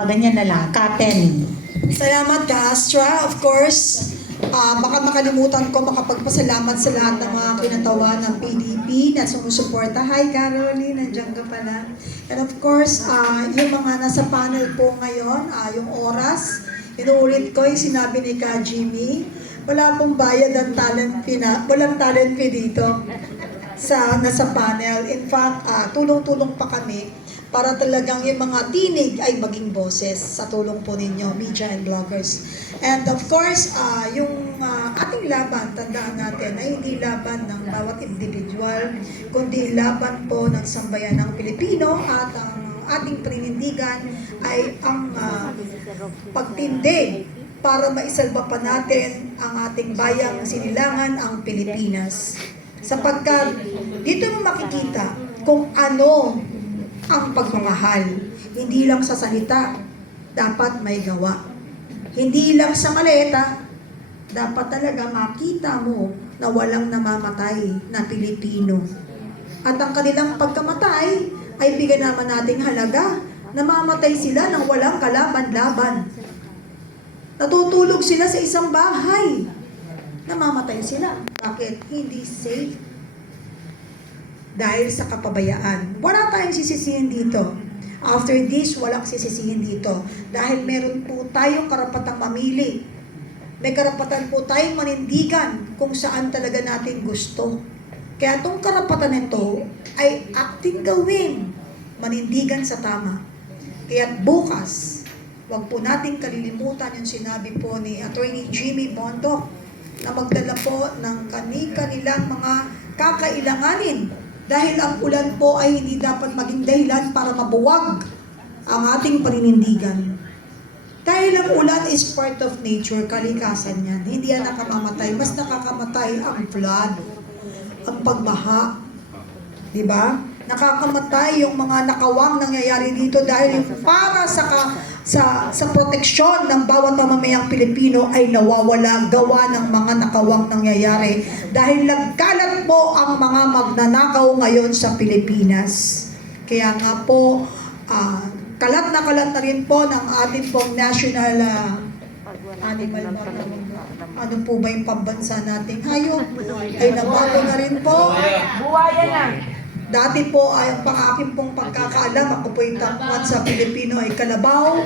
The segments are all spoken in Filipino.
Ganyan na lang, Katen. Salamat ka, Astra. Of course, baka makalimutan ko makapagpasalamat sa lahat ng mga kinatawa ng PDP na sumusuporta. Hi, Caroline, nandiyan ka pala. And of course, yung mga nasa panel po ngayon, yung oras, inuulit ko yung sinabi ni Ka Jimmy, wala pong bayad ang talent fee walang talent fee dito nasa panel. In fact, tulong-tulong pa kami para talagang yung mga tinig ay maging boses sa tulong po ninyo, media and bloggers. And of course, yung ating laban, tandaan natin, ay hindi laban ng bawat individual, kundi laban po ng sambayan ng Pilipino at ang ating paninindigan ay ang pagtindig para maisalba pa natin ang ating bayang sinilangan, ang Pilipinas. Sapagkat dito mo makikita kung ano ang pagmamahal. Hindi lang sa salita, dapat may gawa. Hindi lang sa maleta, dapat talaga makita mo na walang namamatay na Pilipino. At ang kanilang pagkamatay ay bigyan naman nating halaga. Namamatay sila nang walang kalaban-laban. Natutulog sila sa isang bahay. Namamatay sila. Bakit? Hindi safe. Dahil sa kapabayaan. Wala tayong sisisihin dito. After this, walang sisisihin dito. Dahil meron po tayong karapatang mamili. May karapatan po tayong manindigan kung saan talaga natin gusto. Kaya itong karapatan nito ay acting gawin. Manindigan sa tama. Kaya bukas, wag po nating kalilimutan yung sinabi po ni Attorney Jimmy Bondoc na magdala po ng kanilang mga kakailanganin. Dahil ang ulan po ay hindi dapat maging dahilan para mabuwag ang ating paninindigan. Dahil ang ulan is part of nature, kalikasan yan. Hindi yan nakamamatay. Mas nakakamatay ang flood, ang pagbaha. Diba? Nakakamatay yung mga nakawang nangyayari dito dahil para sa proteksyon ng bawat mamamayang Pilipino ay nawawala gawa ng mga nakawang nangyayari dahil nagkalat po ang mga magnanakaw ngayon sa Pilipinas. Kaya nga po, kalat na rin po ng ating pong national animal ano po ba yung pambansa nating hayop ay nabago na rin po. Buwaya na. Dati po ay ang aking pong pagkakaalam, ako po yung top 1 sa Pilipino ay kalabaw.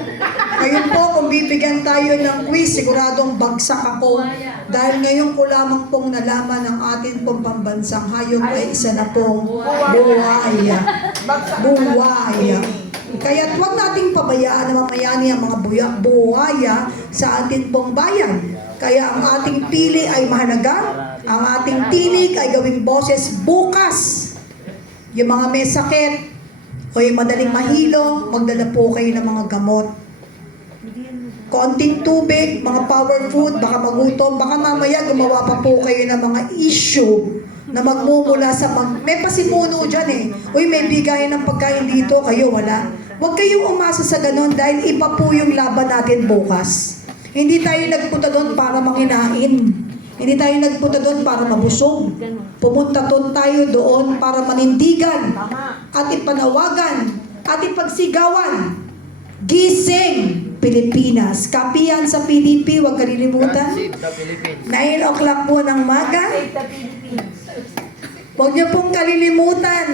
Ngayon po, kung bibigyan tayo ng quiz, siguradong bagsak ako. Dahil ngayon ko lamang pong nalaman ang ating pong pambansang hayop ay isa na pong buwaya. Buwaya. Kaya huwag nating pabayaan na mamayani ang mga buwaya sa ating pong bayan. Kaya ang ating pili ay mahalaga, ang ating tinig ay gawing boses bukas. Yung mga may sakit o yung madaling mahilo, magdala po kayo ng mga gamot. Konting tubig, mga power food, baka magutom, baka mamaya gumawa pa po kayo ng mga issue na magmumula sa may pasimuno dyan eh. Uy, may bigayan ng pagkain dito, kayo wala. Huwag kayong umasa sa ganon dahil iba po yung laban natin bukas. Hindi tayo nagpunta doon para manginain. Hindi tayo nagpunta doon para mabusog. Pumunta tayo doon para manindigan at ipanawagan at ipagsigawan. Gising Pilipinas. Kapiyan sa PDP, huwag kalilimutan. 9 o'clock po ng maga. Huwag niyo pong kalilimutan.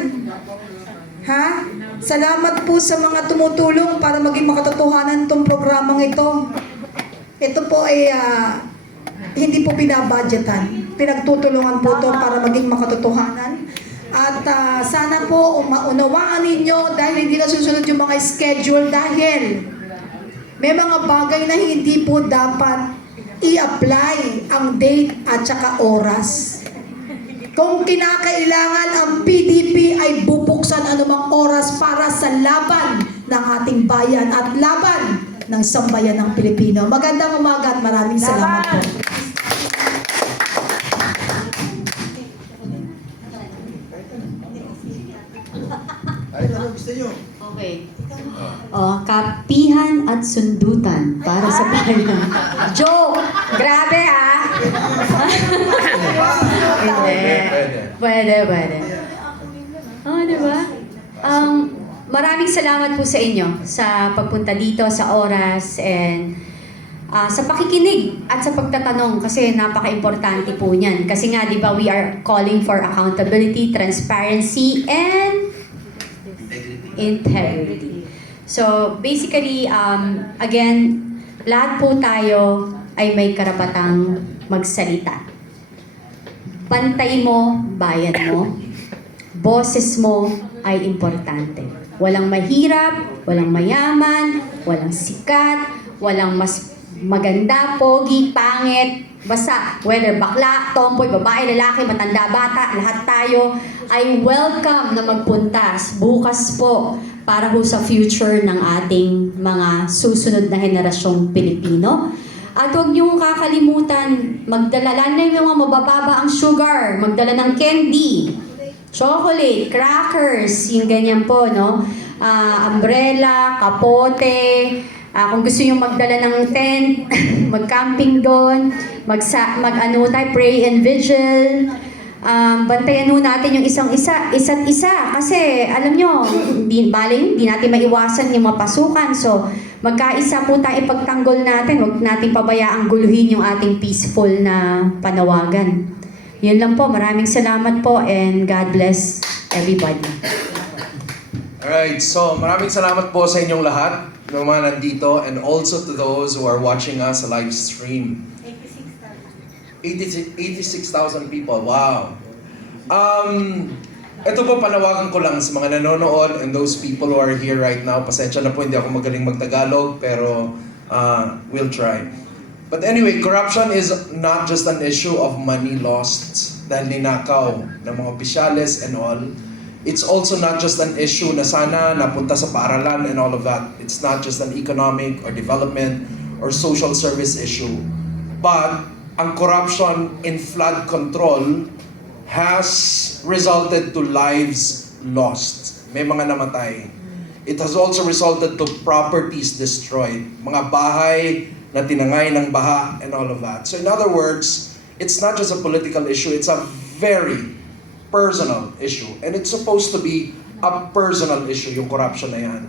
Ha? Salamat po sa mga tumutulong para maging makatotohanan itong programang ito. Ito po ay hindi po binabudgetan. Pinagtutulungan po ito para maging makatotohanan. At sana po maunawaan ninyo dahil hindi na susunod yung mga schedule dahil may mga bagay na hindi po dapat i-apply ang date at saka oras. Kung kinakailangan ang PDP ay bubuksan anumang oras para sa laban ng ating bayan at laban ng sambayan ng Pilipino. Magandang umaga at maraming salamat po. Ano gusto nyo? Okay. Kapihan at sundutan para sa bayan. Joke! Grabe ah! Hindi. Pwede. Oh, di ba? maraming salamat po sa inyo sa pagpunta dito, sa oras, and sa pakikinig at sa pagtatanong kasi napaka-importante po niyan. Kasi nga, di ba, we are calling for accountability, transparency, and integrity. So, basically, again, lahat po tayo ay may karapatang magsalita. Bantay mo, bayan mo. Boses mo ay importante. Walang mahirap, walang mayaman, walang sikat, walang mas maganda, pogi, pangit, basta whether bakla, tomboy, babae, lalaki, matanda, bata, lahat tayo ay welcome na magpunta bukas po para ho sa future ng ating mga susunod na henerasyong Pilipino. At huwag niyong kakalimutan, magdala, lalo na yung mga mabababa ang sugar, magdala ng candy, chocolate, crackers, yung ganyan po, no? Umbrella, kapote, kung gusto nyo magdala ng tent, mag-camping doon, isa't pray and vigil. Bantayan ho natin yung isa't isa. Kasi, alam nyo, hindi natin maiwasan yung mapasukan. So, magkaisa po tayo ipagtanggol natin. Huwag natin pabayaang guluhin yung ating peaceful na panawagan. Yun lang po. Maraming salamat po and God bless everybody. Alright, so maraming salamat po sa inyong lahat ng mga nandito and also to those who are watching us live stream. 86,000 people, wow. Ito po, panawagan ko lang sa mga nanonood and those people who are here right now. Pasensya na po, hindi ako magaling magtagalog, pero we'll try. But anyway, corruption is not just an issue of money lost dahil ninakaw ng mga opisyales and all. It's also not just an issue na sana napunta sa paaralan and all of that. It's not just an economic or development or social service issue. But ang corruption in flood control has resulted to lives lost. May mga namatay. It has also resulted to properties destroyed. Mga bahay na tinangay ng baha and all of that. So in other words, it's not just a political issue, it's a very personal issue. And it's supposed to be a personal issue, yung corruption na yan.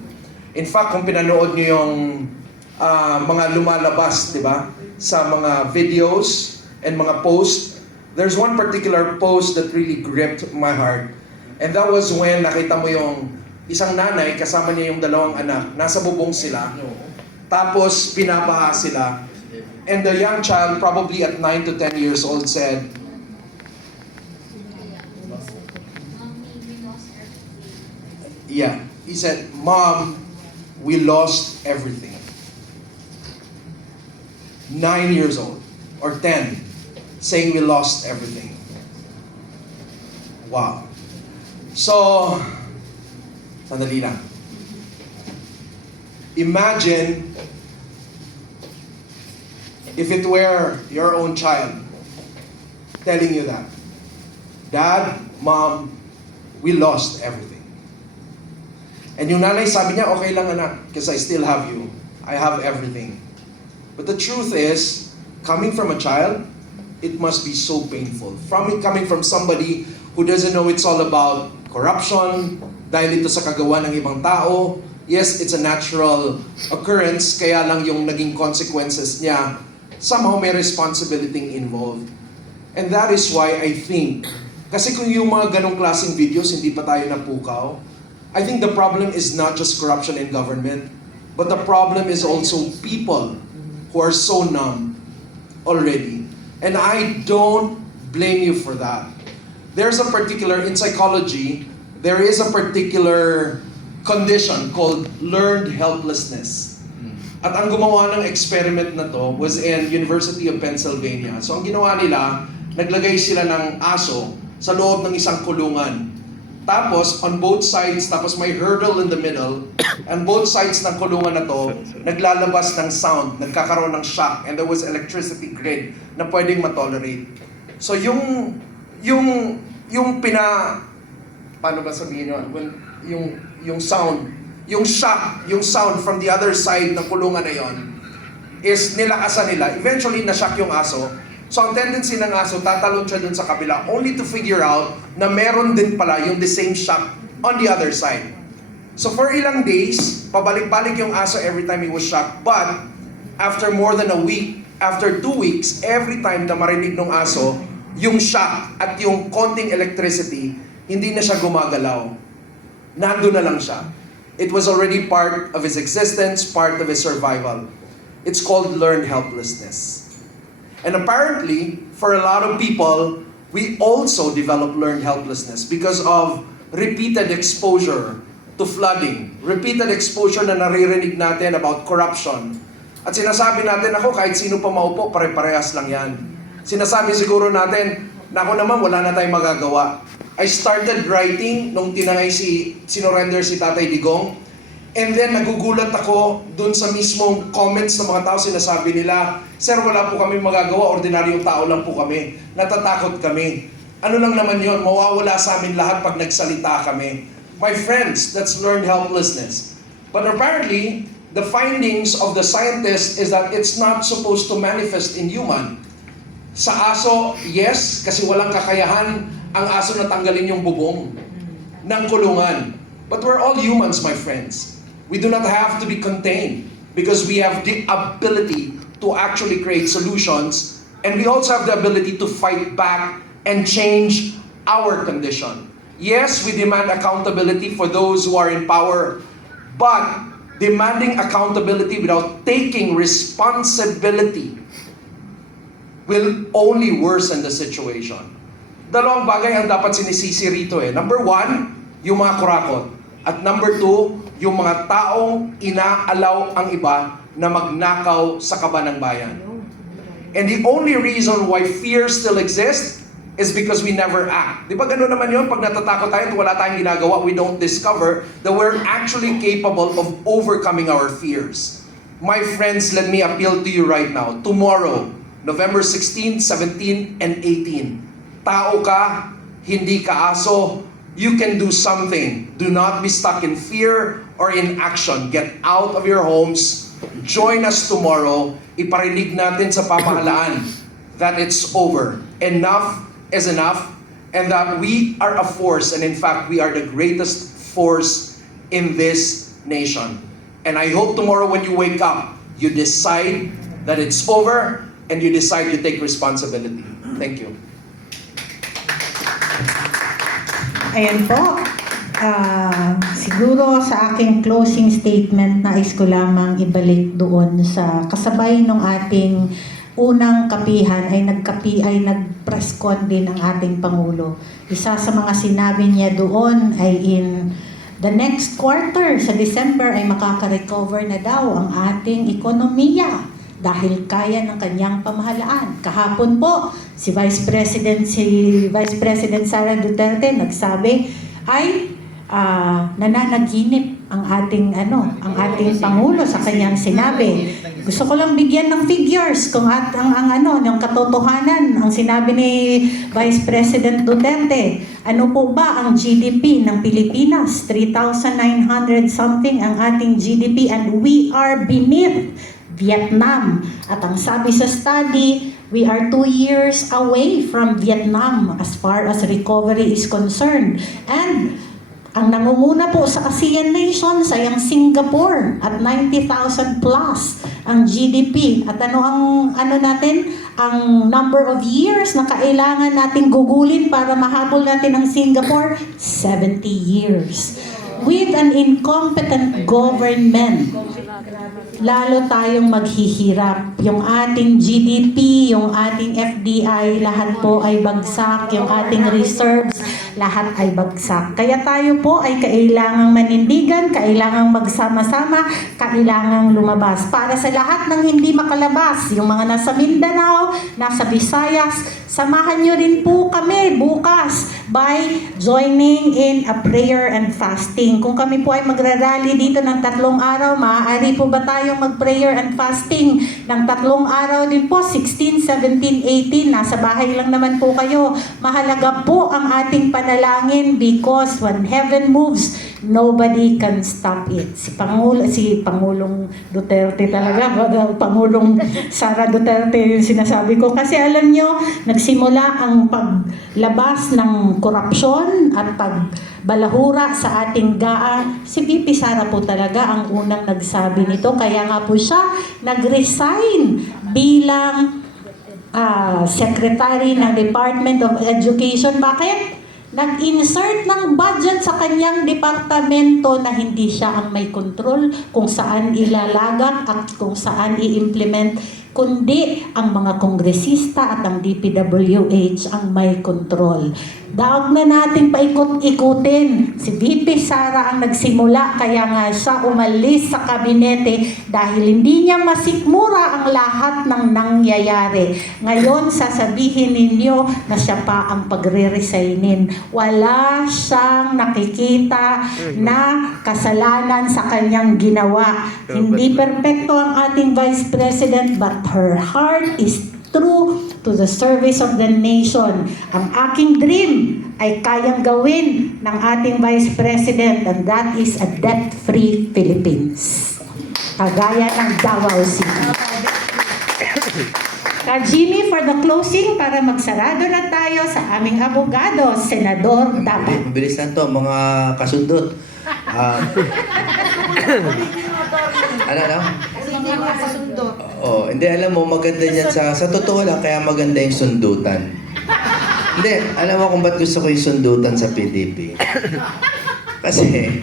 In fact, kung pinanood niyo yung mga lumalabas, di ba, sa mga videos and mga posts, there's one particular post that really gripped my heart. And that was when nakita mo yung isang nanay, kasama niya yung dalawang anak, nasa bubong sila, tapos pinabaha sila. And the young child, probably at 9 to 10 years old, said, yeah, he said, "Mom, we lost everything." 9 years old, or 10, saying we lost everything. Wow. So, sandali lang. Imagine if it were your own child telling you that. Dad, Mom, we lost everything. And yung nanay sabi niya, okay lang anak, because I still have you. I have everything. But the truth is, coming from a child, it must be so painful. Coming from somebody who doesn't know it's all about corruption, dahil ito sa kagawa ng ibang tao. Yes, it's a natural occurrence, kaya lang yung naging consequences niya, somehow may responsibility involved. And that is why I think, kasi kung yung mga ganong klaseng videos, hindi pa tayo napukaw, I think the problem is not just corruption in government, but the problem is also people who are so numb already. And I don't blame you for that. There's a particular, in psychology, there is a particular condition called learned helplessness. At ang gumawa ng experiment na to was in University of Pennsylvania. So ang ginawa nila, naglagay sila ng aso sa loob ng isang kulungan. Tapos, on both sides, tapos may hurdle in the middle, and both sides ng kulungan na to, naglalabas ng sound, nagkakaroon ng shock, and there was electricity grid na pwedeng matolerate. So yung paano ba sabihin yun? Well, yung sound, yung shock, yung sound from the other side ng kulungan na yon is nilakasan nila. Eventually, na-shock yung aso. So, ang tendency ng aso, tatalon siya dun sa kabila, only to figure out na meron din pala yung the same shock on the other side. So for ilang days, pabalik-balik yung aso every time he was shocked. But after more than a week, after 2 weeks, every time na marinig ng aso, yung shock at yung konting electricity, hindi na siya gumagalaw. Nandun na lang siya. It was already part of his existence, part of his survival. It's called learned helplessness. And apparently, for a lot of people, we also develop learned helplessness because of repeated exposure to flooding, repeated exposure na naririnig natin about corruption. At sinasabi natin, ako kahit sino pa maupo, pare-parehas lang yan. Sinasabi siguro natin, nako naman, wala na tayong magagawa. I started writing nung sinurrender si Tatay Digong. And then nagugulat ako dun sa mismong comments ng mga tao, sinasabi nila, Sir, wala po kami magagawa, ordinaryong tao lang po kami. Natatakot kami. Ano lang naman yon, mawawala sa amin lahat pag nagsalita kami. My friends, that's learned helplessness. But apparently, the findings of the scientists is that it's not supposed to manifest in human. Sa aso, yes, kasi walang kakayahan ang aso na tanggalin yung bubong ng kulungan. But we're all humans, my friends. We do not have to be contained because we have the ability to actually create solutions, and we also have the ability to fight back and change our condition. Yes, we demand accountability for those who are in power, but demanding accountability without taking responsibility will only worsen the situation. Dalawang bagay ang dapat sinisisi rito eh. Number 1, yung mga kurakot. At number 2, yung mga taong inaalaw ang iba na magnakaw sa kaba ng bayan. And the only reason why fear still exists is because we never act. Di ba gano'n naman yun? Pag natatakot tayo at wala tayong ginagawa, we don't discover that we're actually capable of overcoming our fears. My friends, let me appeal to you right now. Tomorrow, November 16, 17, and 18. Tao ka, hindi ka aso. You can do something. Do not be stuck in fear or in action. Get out of your homes. Join us tomorrow. Iparinig natin sa pamahalaan that it's over. Enough is enough. And that we are a force. And in fact, we are the greatest force in this nation. And I hope tomorrow when you wake up, you decide that it's over and you decide to take responsibility. Thank you. Ayan po. Siguro sa aking closing statement, nais ko lamang ibalik doon sa kasabay ng ating unang kapihan ay nag-press con din ang ating Pangulo. Isa sa mga sinabi niya doon ay in the next quarter sa December ay makaka-recover na daw ang ating ekonomiya dahil kaya ng kanyang pamahalaan. Kahapon po, si Vice President Sara Duterte nagsabi ay nananaginip ang ating Pangulo sa kanyang sinabi. Gusto ko lang bigyan ng figures kung ng katotohanan ang sinabi ni Vice President Duterte. Ano po ba ang GDP ng Pilipinas? 3,900 something ang ating GDP and we are beneath Vietnam. At ang sabi sa study, we are 2 years away from Vietnam as far as recovery is concerned. And ang nangunguna po sa ASEAN nations ay ang Singapore at 90,000 plus ang GDP. At ang number of years na kailangan nating gugulin para mahabol natin ang Singapore, 70 years. With an incompetent government, lalo tayong maghihirap. Yung ating GDP, yung ating FDI, lahat po ay bagsak. Yung ating reserves, lahat ay bagsak. Kaya tayo po ay kailangang manindigan, kailangang magsama-sama, kailangang lumabas. Para sa lahat ng hindi makalabas, yung mga nasa Mindanao, nasa Visayas, samahan nyo rin po kami bukas by joining in a prayer and fasting. Kung kami po ay magrarally dito ng 3 araw, maaari po ba tayong mag-prayer and fasting ng 3 araw din po, 16, 17, 18, nasa bahay lang naman po kayo. Mahalaga po ang ating panalangin because when heaven moves, nobody can stop it. Si Pangulong Duterte talaga, Pangulong Sara Duterte yung sinasabi ko. Kasi alam nyo, nagsimula ang paglabas ng korupsyon at pagbalahura sa ating GAA. Si VP Sara po talaga ang unang nagsabi nito. Kaya nga po siya nag-resign bilang Secretary ng Department of Education. Bakit? Nag-insert ng budget sa kanyang departamento na hindi siya ang may control kung saan ilalagak at kung saan i-implement, kundi ang mga kongresista at ang DPWH ang may control. Daog na natin paikot-ikutin. Si VP Sara ang nagsimula, kaya nga siya umalis sa kabinete dahil hindi niya masikmura ang lahat ng nangyayari. Ngayon, sasabihin ninyo na siya pa ang pagre-resignin. Wala siyang nakikita na kasalanan sa kanyang ginawa. Hindi perpekto ang ating Vice President, but her heart is true to the service of the nation. Ang aking dream ay kayang gawin ng ating Vice President, and that is a debt-free Philippines. Kagaya ng Davao City. Jimmy, for the closing, para magsarado na tayo sa aming abogado, Senador Dapat. Mabilis lang to, mga kasundot. Ano? Oh, hindi, alam mo, maganda niyan sa totoo lang, kaya maganda yung sundutan. Hindi, alam mo kung ba't gusto ko yung sundutan sa PDP. Kasi,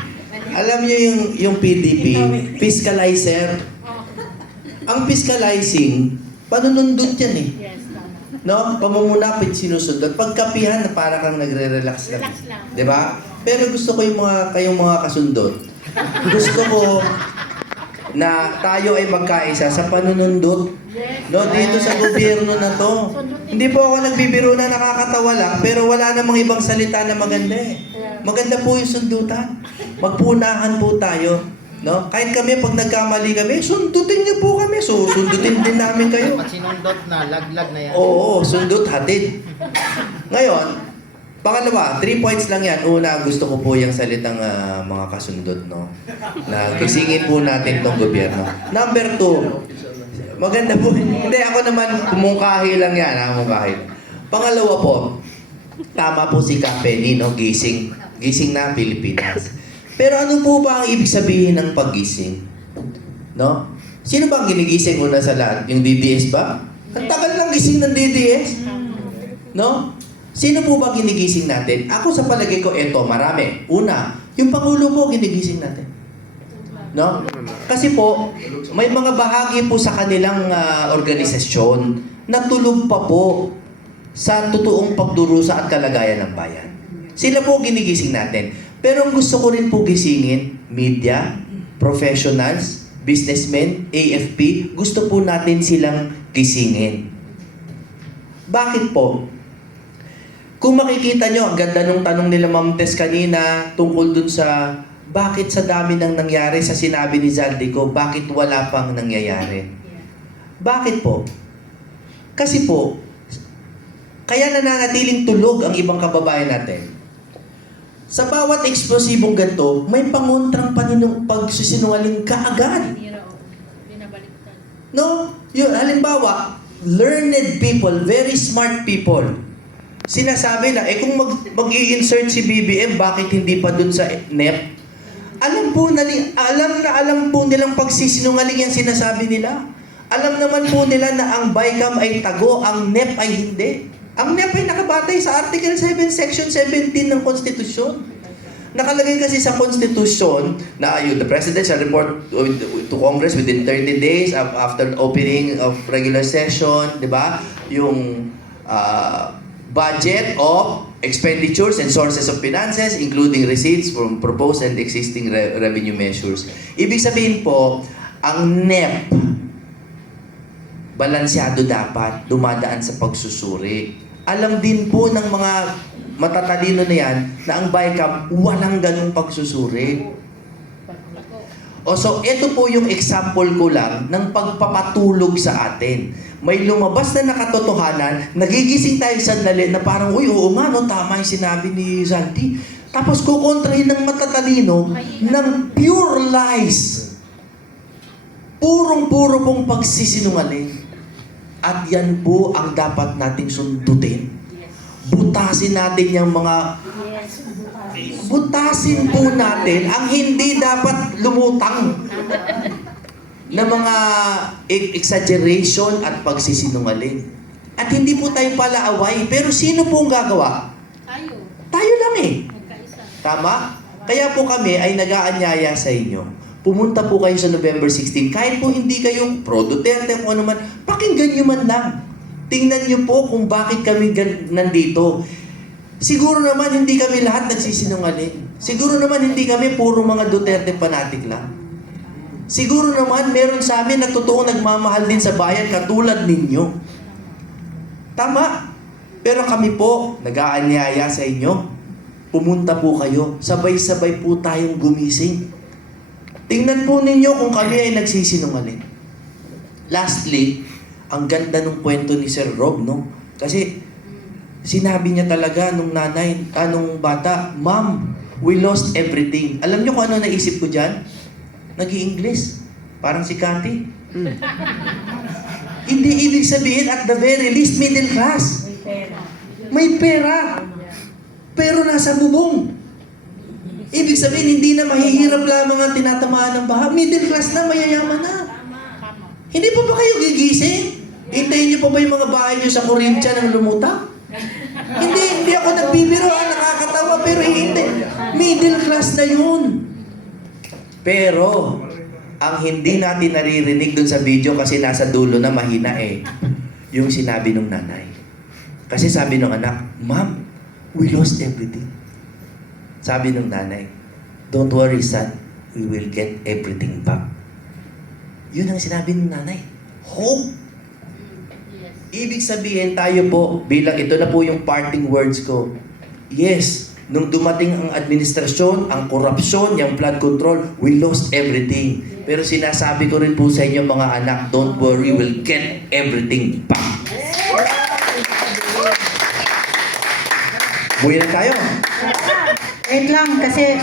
alam niyo yung PDP, fiscalizer. Ang fiscalizing, panunundot yan eh. No? Pamumunapit, sinusundot. Pagkapihan, na para kang nagre-relax lang. Diba? Pero gusto ko kayong mga kasundot. Gusto ko na tayo ay magkaisa sa panunundot. No, dito sa gobyerno na to. Hindi po ako nagbibiro na nakakatawa lang, pero wala namang ibang salita na maganda eh. Maganda po yung sundutan. Magpunahan po tayo. No? Kahit kami, pag nagkamali kami, sundutin niyo po kami. So, sundutin din namin kayo. Sinundot na, laglag na yan. Oo, sundot, hatid. Ngayon, pangalawa, 3 points lang yan. Una, gusto ko po yung salitang mga kasundot, no? Na gisingin po natin tong gobyerno. Number 2, maganda po. Hindi, ako naman, kumungkahi lang yan, mungkahi. Pangalawa po, tama po si Kapeni, no? Gising. Gising na ang Pilipinas. Pero ano po ba ang ibig sabihin ng paggising? No? Sino ba ang ginigising una sa lahat? Yung DDS ba? Ang tagal lang gising ng DDS. No? Sino po ba ginigising natin? Ako sa palagay ko, eto, marami. Una, yung Pangulo po ginigising natin. No? Kasi po, may mga bahagi po sa kanilang organisasyon na tulog pa po sa totoong pagdurusa at kalagayan ng bayan. Sila po ginigising natin. Pero ang gusto ko rin po gisingin, media, professionals, businessmen, AFP, gusto po natin silang gisingin. Bakit po? Kung makikita nyo, ang ganda nung tanong nila Ma'am Tess kanina tungkol dun sa bakit sa dami nang nangyari sa sinabi ni Zaldico, bakit wala pang nangyayari? Bakit po? Kasi po, kaya nananatiling tulog ang ibang kababayan natin. Sa bawat eksplosibong ganito, may pangontrang pagsisinungaling kaagad. No? Yun, halimbawa, learned people, very smart people, sinasabi na, kung mag-i-insert si BBM, bakit hindi pa dun sa NEP? Alam po nilang pagsisinungaling yan sinasabi nila. Alam naman po nila na ang BICAM ay tago, ang NEP ay hindi. Ang NEP ay nakabatay sa Article 7, Section 17 ng Konstitusyon. Nakalagay kasi sa Konstitusyon na the President shall report to Congress within 30 days after opening of regular session, di ba? Yung budget of expenditures and sources of finances, including receipts from proposed and existing revenue measures. Ibig sabihin po, ang NEP, balansyado dapat, dumadaan sa pagsusuri. Alam din po ng mga matatalino na yan na ang BICAM walang ganung pagsusuri. So, ito po yung example ko lang ng pagpapatulog sa atin. May lumabas na nakatotohanan, nagigising tayo sandali na parang, uy, oo nga, no, tama yung sinabi ni Zaldi. Tapos kukontrahin ng matatalino ng pure lies. Purong-puro pong pagsisinungaling. At yan po ang dapat nating sundutin. Butasin natin yung mga... Butasin po natin ang hindi dapat lumutang na mga exaggeration at pagsisinungaling. At hindi po tayo palaaway. Pero sino po ang gagawa? Tayo lang eh. Tama? Kaya po kami ay nag-aanyaya sa inyo. Pumunta po kayo sa November 16. Kahit po hindi kayong pro Duterte kung ano man, pakinggan nyo man lang. Tingnan nyo po kung bakit kami nandito. Siguro naman hindi kami lahat nagsisinungaling. Siguro naman hindi kami puro mga Duterte fanatic lang. Siguro naman meron sa amin na totoong nagmamahal din sa bayan katulad ninyo. Tama. Pero kami po, nag-aanyaya sa inyo. Pumunta po kayo. Sabay-sabay po tayong gumising. Tingnan po ninyo kung kami ay nagsisinungaling. Lastly, ang ganda ng kwento ni Sir Rob, no? Kasi sinabi niya talaga nung nanay, nung bata, Ma'am, we lost everything. Alam niyo kung ano naisip ko dyan? Nag-i-English. Parang si Cathy. Hindi ibig sabihin at the very least middle class. May pera. Pero nasa bubong. Ibig sabihin, hindi na mahihirap lamang ang tinatamaan ng baha. Middle class na, mayayaman na. Hindi pa ba kayo gigising? Hintayin niyo pa ba yung mga bahay niyo sa Corinthia nang lumutang? Hindi ako nagbibiro, nakakatawa, pero hindi. Middle class na yun. Pero, ang hindi natin naririnig dun sa video kasi nasa dulo na mahina yung sinabi ng nanay. Kasi sabi ng anak, Ma'am, we lost everything. Sabi ng nanay, don't worry son, we will get everything back. Yun ang sinabi ng nanay. Hope. Ibig sabihin tayo po, bilang ito na po yung parting words ko. Yes, nung dumating ang administrasyon, ang korupsyon, yung flood control, we lost everything. Pero sinasabi ko rin po sa inyo mga anak, don't worry, we'll get everything back. Buhay na tayo. Wait lang, kasi